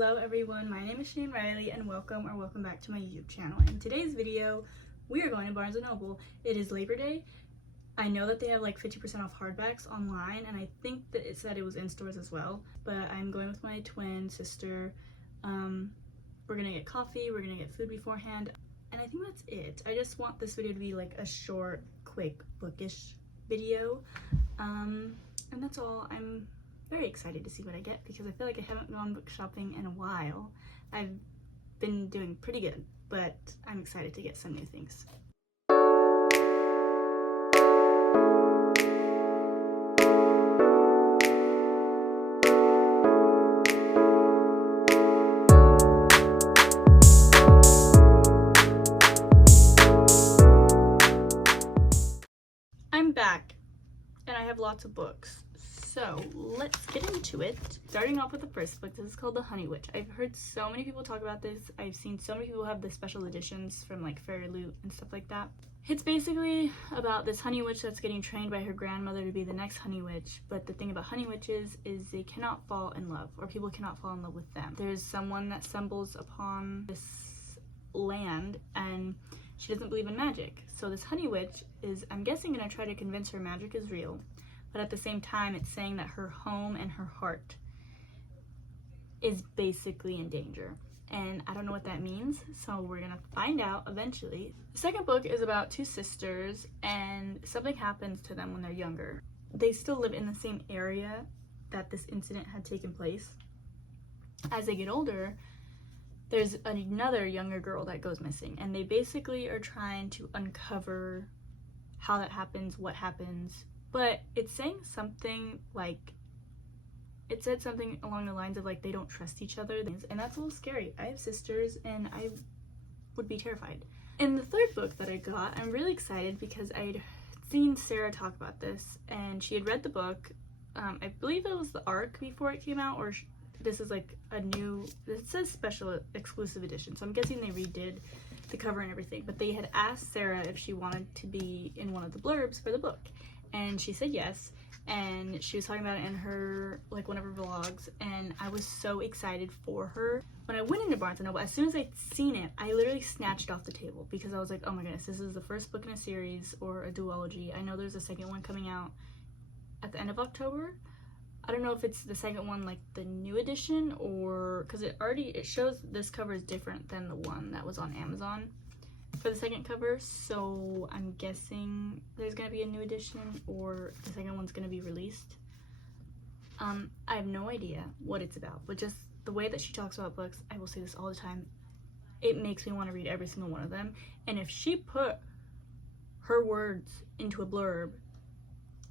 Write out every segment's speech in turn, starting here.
Hello everyone, my name is ShaineRiley and welcome back to my YouTube channel. In today's video, we are going to Barnes & Noble. It is Labor Day. I know that they have like 50% off hardbacks online, and I think that it said it was in stores as well, but I'm going with my twin sister. We're gonna get coffee, we're gonna get food beforehand, and I think that's it. I just want this video to be like a short, quick, bookish video, and that's all. I'm very excited to see what I get because I feel like I haven't gone book shopping in a while. I've been doing pretty good, but I'm excited to get some new things. I'm back and I have lots of books. So let's get into it. Starting off with the first book, this is called The Honey Witch. I've heard so many people talk about this. I've seen so many people have the special editions from like Fairy Loot and stuff like that. It's basically about this honey witch that's getting trained by her grandmother to be the next honey witch. But the thing about honey witches is they cannot fall in love, or people cannot fall in love with them. There's someone that stumbles upon this land and she doesn't believe in magic. So this honey witch is, I'm guessing, gonna try to convince her magic is real. But at the same time, it's saying that her home and her heart is basically in danger. And I don't know what that means, so we're gonna find out eventually. The second book is about two sisters, and something happens to them when they're younger. They still live in the same area that this incident had taken place. As they get older, there's another younger girl that goes missing, and they basically are trying to uncover how that happens, what happens. But it's saying something like, it said something along the lines of like they don't trust each other, and that's a little scary. I have sisters and I would be terrified. In the third book that I got, I'm really excited because I'd seen Sarah talk about this and she had read the book. I believe it was the ARC before it came out, or this is like a new, it says special exclusive edition, so I'm guessing they redid the cover and everything. But they had asked Sarah if she wanted to be in one of the blurbs for the book. And she said yes, and she was talking about it in her, like, one of her vlogs, and I was so excited for her. When I went into Barnes & Noble, as soon as I'd seen it, I literally snatched it off the table because I was like, oh my goodness, this is the first book in a series or a duology. I know there's a second one coming out at the end of October. I don't know if it's the second one, like the new edition, or because it shows this cover is different than the one that was on Amazon for the second cover, so I'm guessing there's gonna be a new edition or the second one's gonna be released. I have no idea what it's about, but just the way that she talks about books, I will say this all the time, it makes me want to read every single one of them. And if she put her words into a blurb,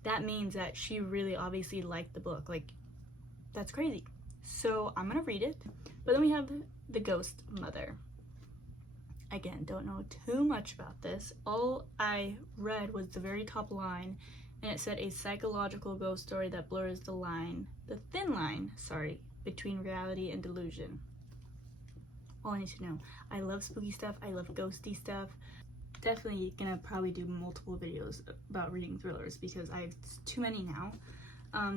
that means that she really obviously liked the book. Like, that's crazy. So I'm gonna read it. But then we have The Ghost Mother. Again, don't know too much about this. All I read was the very top line, and it said a psychological ghost story that blurs the thin line, between reality and delusion. All I need to know. I love spooky stuff, I love ghosty stuff. Definitely gonna probably do multiple videos about reading thrillers because I have too many now.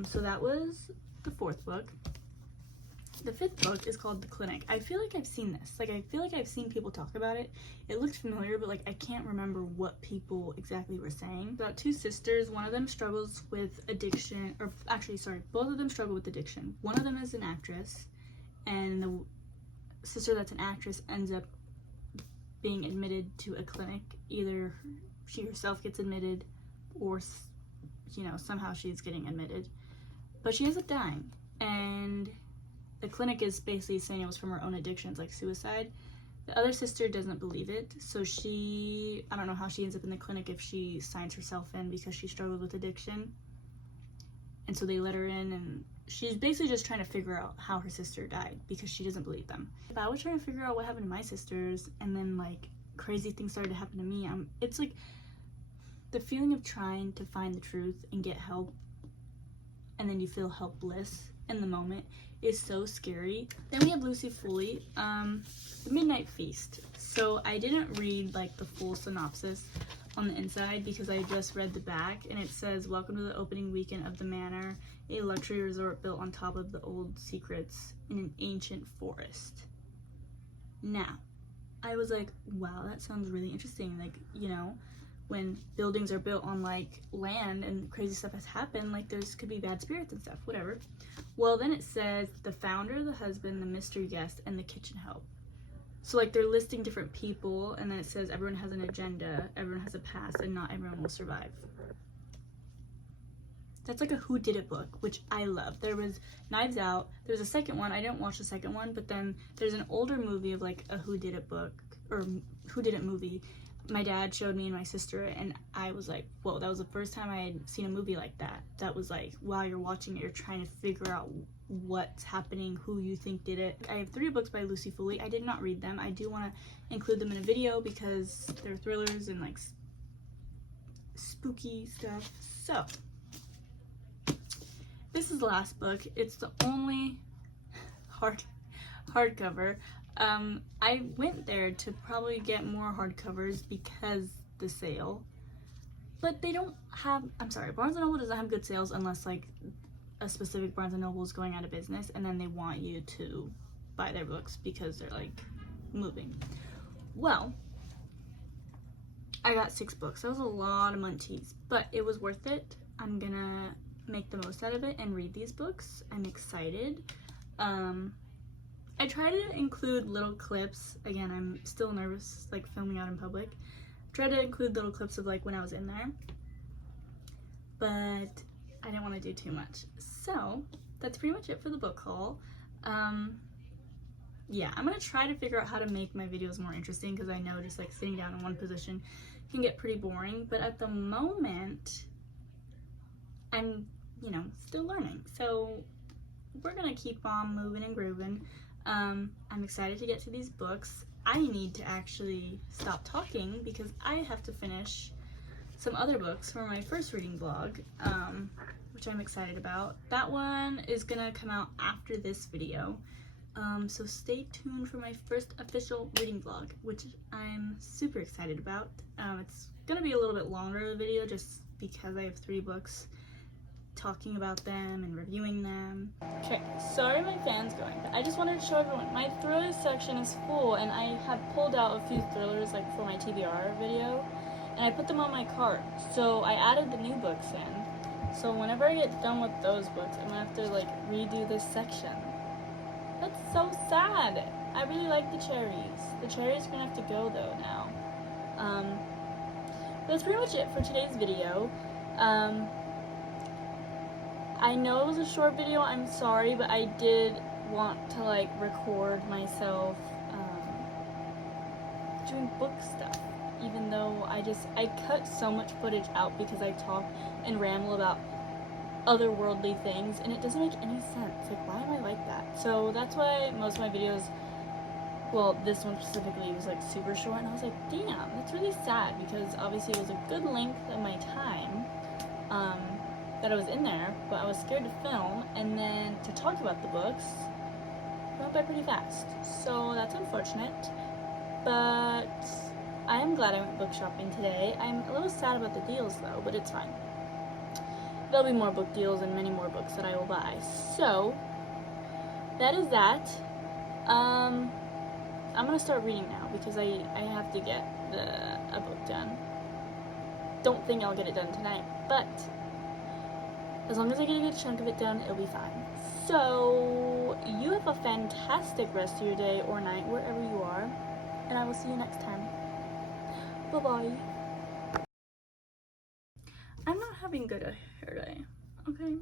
So that was the fourth book. The fifth book is called The Clinic. I feel like I've seen this. Like, I feel like I've seen people talk about it. It looked familiar, but like I can't remember what people exactly were saying. About two sisters. One of them struggles with addiction, or actually, sorry, both of them struggle with addiction. One of them is an actress, and the sister that's an actress ends up being admitted to a clinic. Either she herself gets admitted, or, you know, somehow she's getting admitted. But she ends up dying, and the clinic is basically saying it was from her own addictions, like suicide. The other sister doesn't believe it, so I don't know how she ends up in the clinic if she signs herself in because she struggled with addiction. And so they let her in, and she's basically just trying to figure out how her sister died because she doesn't believe them. If I was trying to figure out what happened to my sisters and then like crazy things started to happen to me, it's like the feeling of trying to find the truth and get help, and then you feel helpless in the moment, is so scary. Then we have Lucy Foley, The Midnight Feast. So I didn't read like the full synopsis on the inside because I just read the back, and it says, "Welcome to the opening weekend of the Manor, a luxury resort built on top of the old secrets in an ancient forest." Now, I was like, wow, that sounds really interesting. Like, you know, when buildings are built on like land and crazy stuff has happened, like there's could be bad spirits and stuff, whatever. Well, then it says the founder, the husband, the mystery guest, and the kitchen help. So like they're listing different people, and then it says everyone has an agenda, everyone has a past, and not everyone will survive. That's like a whodunit book, which I love. There was Knives Out. There's a second one. I didn't watch the second one, but then there's an older movie of like a whodunit book or whodunit movie. My dad showed me and my sister, and I was like, whoa, that was the first time I had seen a movie like that. That was like, while you're watching it, you're trying to figure out what's happening, who you think did it. I have 3 books by Lucy Foley. I did not read them. I do want to include them in a video because they're thrillers and like spooky stuff. So this is the last book. It's the only hardcover. I went there to probably get more hardcovers because the sale, but they don't have, I'm sorry, Barnes & Noble doesn't have good sales unless like a specific Barnes & Noble is going out of business, and then they want you to buy their books because they're like moving. Well, I got 6 books. That was a lot of munchies, but it was worth it. I'm gonna make the most out of it and read these books. I'm excited. I try to include little clips. Again, I'm still nervous like filming out in public. Try to include little clips of like when I was in there, but I didn't want to do too much. So that's pretty much it for the book haul. Yeah, I'm gonna try to figure out how to make my videos more interesting, because I know just like sitting down in one position can get pretty boring, but at the moment I'm, you know, still learning. So we're gonna keep on moving and grooving. I'm excited to get to these books. I need to actually stop talking because I have to finish some other books for my first reading vlog, which I'm excited about. That one is gonna come out after this video. So stay tuned for my first official reading vlog, which I'm super excited about. It's gonna be a little bit longer of a video just because I have 3 books, talking about them and reviewing them. Okay, sorry my fan's going, but I just wanted to show everyone my thriller section is full, and I have pulled out a few thrillers like for my TBR video, and I put them on my cart. So I added the new books in. So whenever I get done with those books, I'm gonna have to like redo this section. That's so sad. I really like the cherries. The cherries are gonna have to go though now. That's pretty much it for today's video. I know it was a short video, I'm sorry, but I did want to like record myself doing book stuff, even though I cut so much footage out because I talk and ramble about otherworldly things, and it doesn't make any sense. Like, why am I like that? So that's why most of my videos, well, this one specifically was like super short, and I was like, damn, that's really sad, because obviously it was a good length of my time that I was in there, but I was scared to film, and then to talk about the books went by pretty fast. So that's unfortunate, but I am glad I went book shopping today. I'm a little sad about the deals though, but it's fine. There'll be more book deals and many more books that I will buy. So that is that. I'm gonna start reading now because I have to get a book done. Don't think I'll get it done tonight, but as long as I get a good chunk of it done, it'll be fine. So you have a fantastic rest of your day or night wherever you are, and I will see you next time. Bye-bye. I'm not having good hair day, okay?